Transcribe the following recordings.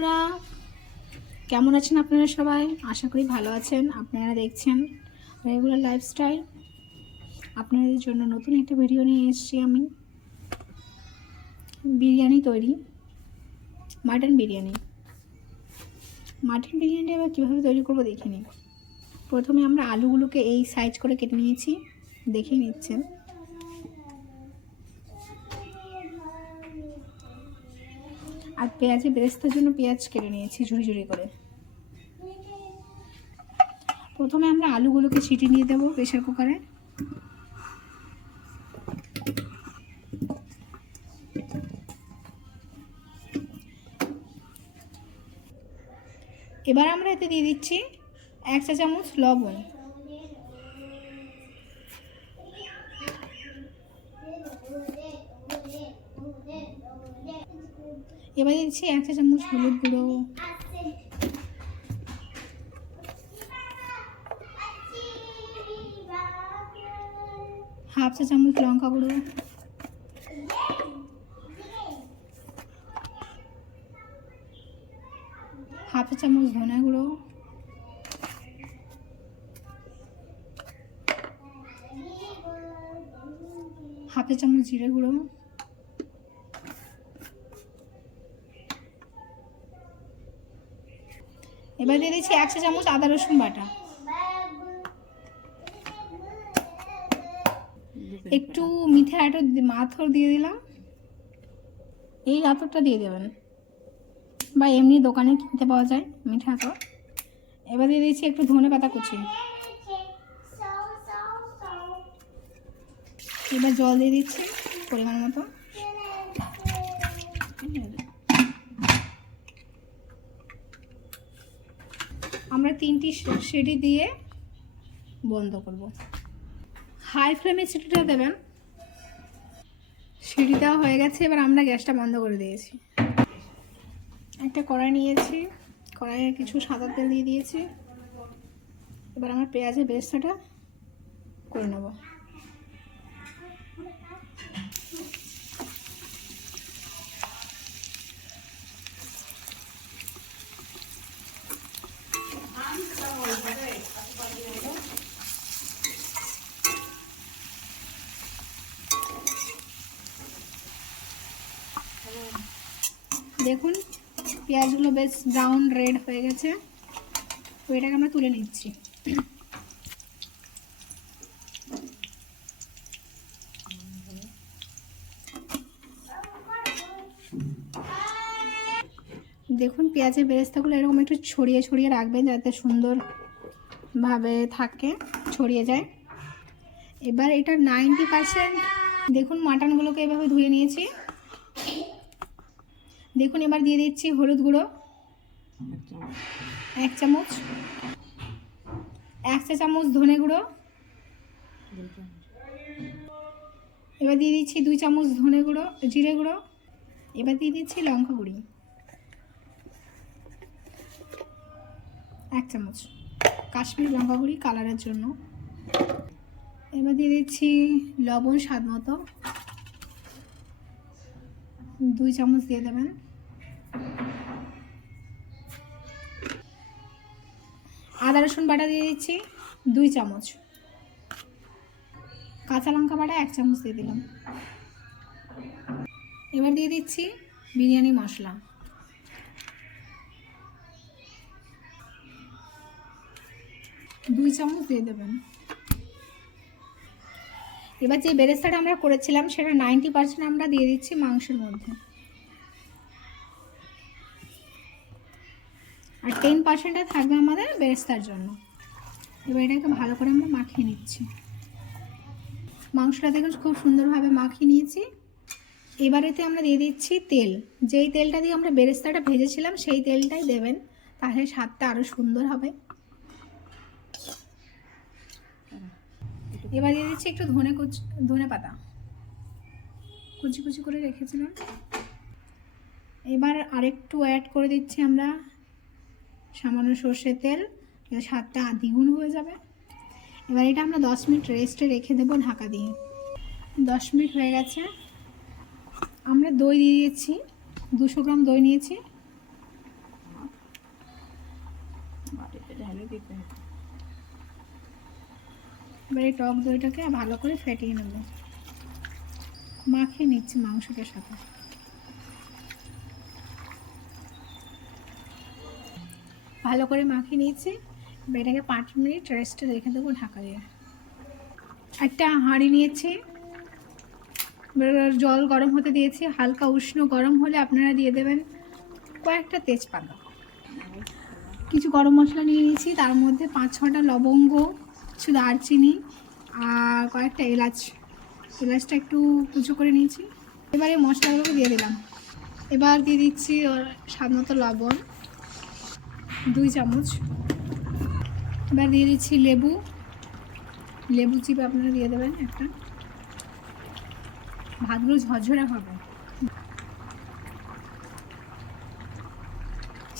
বন্ধুরা, কেমন আছেন আপনারা সবাই? আশা করি ভালো আছেন। আপনারা দেখছেন রেগুলার লাইফস্টাইল। আপনাদের জন্য নতুন একটা ভিডিও নিয়ে এসেছি আমি। বিরিয়ানি তৈরি, মাটন বিরিয়ানি। মাটন বিরিয়ানি এবার কীভাবে তৈরি করবো দেখে নিন। প্রথমে আমরা আলুগুলোকে এই সাইজ করে কেটে নিয়েছি, দেখেই নিচ্ছেন। আর পেঁয়াজের বেরেস্তার জন্য পেঁয়াজ কেটে নিয়েছি ঝুড়ি ঝুড়ি করে। প্রথমে আমরা আলুগুলোকে ছিটিয়ে নিয়ে দেবো প্রেসার কুকারে। এবার আমরা এতে দিয়ে দিচ্ছি 1 চা চামচ লবণ, এবার দিচ্ছি 1 চা চামচ হলুদ গুঁড়ো, হাফ চা চামচ লঙ্কা গুঁড়ো, হাফ চা চামচ ধনে গুঁড়ো, হাফ চা চামচ জিরে গুঁড়ো, এবার দিয়ে দিচ্ছি 1 চা চামচ আদা রসুন বাটা, একটু মিঠে আতর দিয়ে দিলাম। এই আতরটা দিয়ে দেবেন, বা এমনি দোকানে কিনতে পাওয়া যায় মিঠে আতর। এবার দিয়ে দিচ্ছি একটু ধনে পাতা কুচি। এবার জল দিয়ে দিচ্ছি পরিমাণ মতো। আমরা 3টি সিটি দিয়ে বন্ধ করব। হাই ফ্লেমে সিটিটা দেবেন। সিটি দেওয়া হয়ে গেছে, এবার আমরা গ্যাসটা বন্ধ করে দিয়েছি। একটা কড়াই নিয়েছি, কড়াইয়ে কিছু সাদা তেল দিয়ে দিয়েছি। এবার আমরা পেঁয়াজের বেরেস্তাটা করে নেব। দেখুন পেঁয়াজগুলো বেশ ব্রাউন রেড হয়ে গেছে, তো এটাকে আমরা তুলে নিচ্ছি। দেখুন পেঁয়াজের বেরেস্তাগুলো এরকম একটু ছড়িয়ে ছড়িয়ে রাখবেন যাতে সুন্দরভাবে থাকে, ছড়িয়ে যায়। এবার এটা 90%। দেখুন মাটনগুলোকে এভাবে ধুয়ে নিয়েছি। দেখুন এবার দিয়ে দিচ্ছি হলুদ গুঁড়ো 1 চামচ, 1 চা চামচ ধনে গুঁড়ো, এবার দিয়ে দিচ্ছি 2 চামচ ধনে গুঁড়ো জিরে গুঁড়ো, এবার দিয়ে দিচ্ছি লঙ্কা গুঁড়ি 1 চামচ, কাশ্মীরি লঙ্কা গুঁড়ি কালারের জন্য। এবার দিয়ে দিচ্ছি লবণ স্বাদ মতো, 2 চামচ দিয়ে দেবেন। আদা রসুন বাটা দিয়ে দিচ্ছি 2 চামচ, কাঁচা লঙ্কা বাটা 1 চামচ দিয়ে দিলাম। এবার দিয়ে দিচ্ছি বিরিয়ানি মশলা, দুই চামচ দিয়ে দেবেন। এবার যে বেরেস্তাটা আমরা করেছিলাম সেটা 90% আমরা দিয়ে দিচ্ছি মাংসের মধ্যে, আর 10% থাকবে আমাদের বেরেস্তার জন্য। এবার এটাকে ভালো করে আমরা মাখিয়ে নিচ্ছি। মাংসটা দেখুন খুব সুন্দরভাবে মাখিয়ে নিয়েছি। এবার এতে আমরা দিয়ে দিচ্ছি তেল। যেই তেলটা দিয়ে আমরা বেরেস্তাটা ভেজেছিলাম সেই তেলটাই দেবেন, তাহলে স্বাদটা আরও সুন্দর হবে। এবার দিয়ে দিচ্ছি একটু ধনে পাতা কুচি কুচি করে রেখেছিলাম। এবার আরেকটু অ্যাড করে দিচ্ছি আমরা সামান্য সর্ষের তেল, স্বাদটা দ্বিগুণ হয়ে যাবে। এবার এটা আমরা 10 মিনিট রেস্টে রেখে দেবো ঢাকা দিয়ে। 10 মিনিট হয়ে গেছে। আমরা দই দিয়ে দিয়েছি, 200 গ্রাম দই নিয়েছি। এবার এই টক দইটাকে ভালো করে ফেটিয়ে নেব, মাখিয়ে নিচ্ছি মাংসটার সাথে। ভালো করে মাখিয়ে নিয়েছি। এটাকে 5 মিনিট রেস্টে রেখে দেবো ঢাকা দিয়ে। একটা হাঁড়ি নিয়েছি, জল গরম হতে দিয়েছি, হালকা উষ্ণ গরম হলে আপনারা দিয়ে দেবেন কয়েকটা তেজপাতা, কিছু গরম মশলা নিয়ে নিয়েছি, তার মধ্যে 5-6টা লবঙ্গ, কিছু দারচিনি আর কয়েকটা এলাচটা একটু কুচো করে নিয়েছি। এবারে মশলাগুলোকে দিয়ে দিলাম। এবার দিয়ে দিচ্ছি স্বাদ মতো লবণ 2 চামচ। এবার দিয়ে দিচ্ছি লেবু চিপে আপনারা দিয়ে দেবেন একটা। ভাতগুলো ঝরঝরে হবে।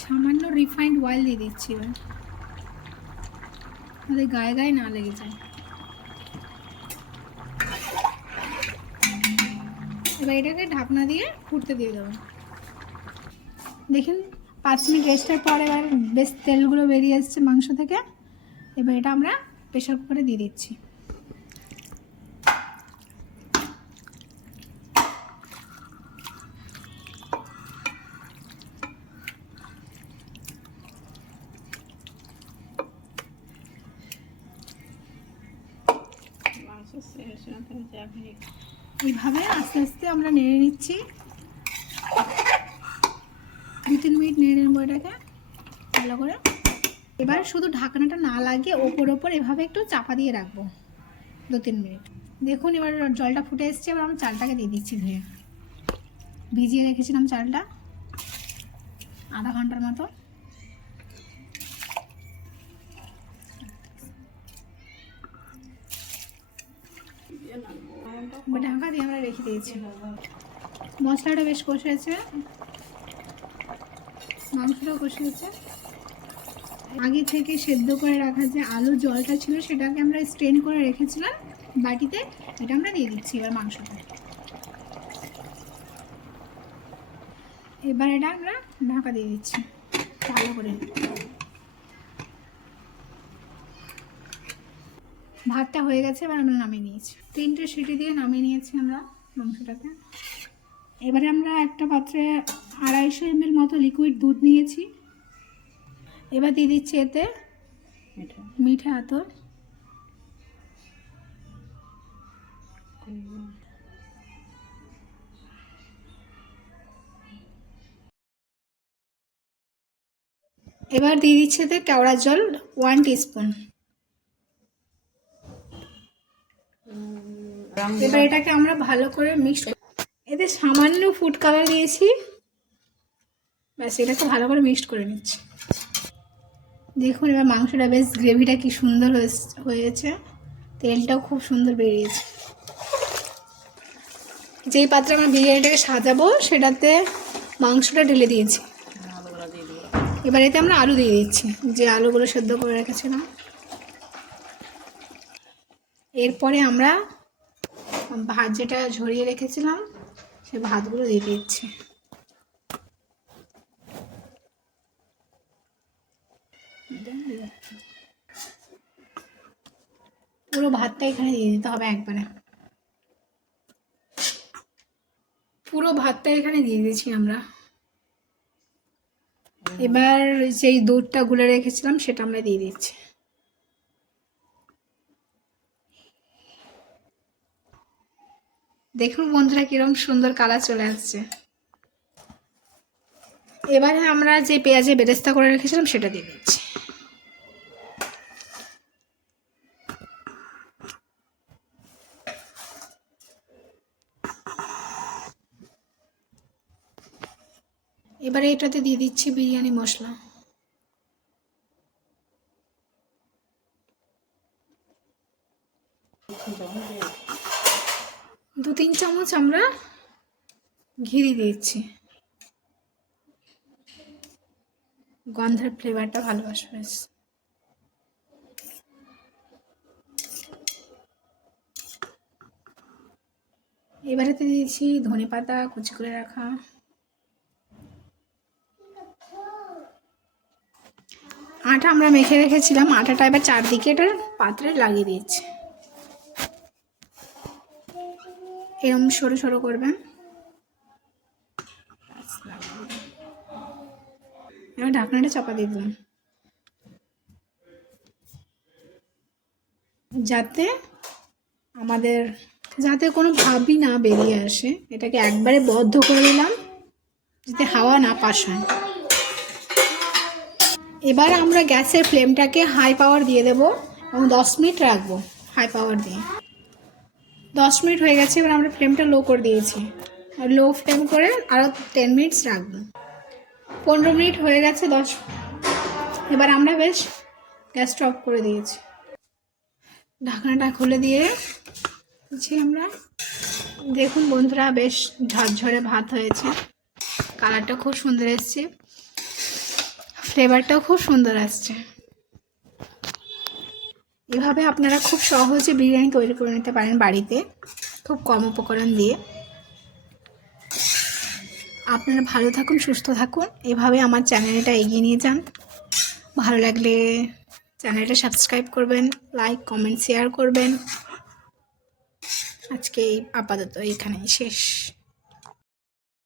সামান্য রিফাইন্ড অয়েল দিয়ে দিচ্ছি এবার, তাহলে গায়ে গায়ে না লেগে যায়। এবার এটাকে ঢাকনা দিয়ে ফুটতে দিয়ে দেবেন। দেখুন 5 মিনিট রেস্টের পর এবার বেশ তেলগুলো বেরিয়ে এসছে মাংস থেকে। এবার এটা আমরা প্রেশার কুকারে দিয়ে দিচ্ছি। এইভাবে আস্তে আস্তে আমরা নেড়ে নিচ্ছি। 2-3 মিনিট নেড়ে নেবো এটাকে ভালো করে। এবার শুধু ঢাকনাটা না লাগিয়ে ওপর এভাবে একটু চাপা দিয়ে রাখবো 2-3 মিনিট। দেখুন এবার জলটা ফুটে এসছে। এবার আমি চালটাকে দিয়ে দিচ্ছি ধুয়ে। ভিজিয়ে রেখেছিলাম চালটা আধা ঘন্টার মতো। ঢাকা দিয়ে আমরা রেখে দিয়েছি। মশলাটা বেশ কষেছে, মাংসটাও কষেছে। আগে থেকে সেদ্ধ করে রাখা যে আলুর জলটা ছিল সেটাকে আমরা স্ট্রেন করে রেখেছিলাম বাটিতে, এটা আমরা দিয়ে দিচ্ছি এবার মাংসটা। এবার এটা আমরা ঢাকা দিয়ে দিচ্ছি ভালো করে। ভাতটা হয়ে গেছে, এবার আমরা নামিয়ে নিয়েছি। 3টে সিটি দিয়ে নামিয়ে নিয়েছি আমরা মাংসটাকে। এবারে আমরা একটা পাত্রে 250 ml মতো লিকুইড দুধ নিয়েছি। এবার দিয়ে দিচ্ছি এতে মিঠা আতর, এবার দিয়ে দিচ্ছি এতে কেওড়া জল 1 টিস্পুন। এবার এটাকে আমরা ভালো করে মিক্স, এতে সামান্য ফুড কালার দিয়েছি, ব্যাস এটাকে ভালো করে মিক্সড করে নিচ্ছি। দেখুন এবার মাংসটা বেশ গ্রেভিটা কি সুন্দর হয়েছে, তেলটাও খুব সুন্দর বেরিয়েছে। যেই পাত্রে আমরা বিরিয়ানিটাকে সাজাবো সেটাতে মাংসটা ঢেলে দিয়েছি। এবার এতে আমরা আলু দিয়ে দিচ্ছি, যে আলুগুলো সেদ্ধ করে রেখেছিলাম। এরপরে আমরা ভাত যেটা ঝরিয়ে রেখেছিলাম সেই ভাতগুলো দিয়ে দিচ্ছি। পুরো ভাতটা এখানে দিয়ে দিতে হবে একবারে। পুরো ভাতটা এখানে দিয়ে দিয়েছি আমরা। এবার যেই দুধটা গুলে রেখেছিলাম সেটা আমরা দিয়ে দিচ্ছি। দেখুন বন্ধুরা কিরকম সুন্দর কালার চলে আসছে। এবারে আমরা যে পেঁয়াজের বেরেস্তা করে রেখেছিলাম সেটা দিয়ে দিচ্ছি। এবারে এটাতে দিয়ে দিচ্ছি বিরিয়ানি মশলা। 2-3 চামচ আমরা ঘি দিয়ে দিচ্ছি, গন্ধের ফ্লেভারটা ভালো আসবে। এবারেতে দিয়েছি ধনেপাতা কুচি করে রাখা, আটা আমরা মেখে রেখেছিলাম, আটাটা এবার চারদিকে এটার পাত্রে লাগিয়ে দিয়েছি। এরকম সরু সরু করবেন। এবার ঢাকনাটা চাপা দিয়ে দিলাম, যাতে কোনো ভাবই না বেরিয়ে আসে। এটাকে একবারে বদ্ধ করে দিলাম যাতে হাওয়া না পাস হয়। এবার আমরা গ্যাসের ফ্লেমটাকে হাই পাওয়ার দিয়ে দেব এবং 10 মিনিট রাখবো হাই পাওয়ার দিয়ে। 10 মিনিট হয়ে গেছে, এবার আমরা ফ্লেমটা লো করে দিয়েছি। আর লো ফ্লেম করে আরও 10 মিনিটস রাখবো। 15 মিনিট হয়ে গেছে। এবার আমরা বেশ গ্যাসটা অফ করে দিয়েছি। ঢাকনাটা খুলে দিয়েছি আমরা। দেখুন বন্ধুরা, বেশ ঝরঝরে ভাত হয়েছে, কালারটা খুব সুন্দর এসছে, ফ্লেভারটাও খুব সুন্দর আসছে। এভাবে আপনারা খুব সহজে বিরিয়ানি তৈরি করে নিতে পারেন বাড়িতে, খুব কম উপকরণ দিয়ে। আপনারা ভালো থাকুন, সুস্থ থাকুন, এভাবে আমার চ্যানেলটা এগিয়ে নিয়ে যান। ভালো লাগলে চ্যানেলটা সাবস্ক্রাইব করবেন, লাইক কমেন্ট শেয়ার করবেন। আজকে আপাতত এইখানেই শেষ।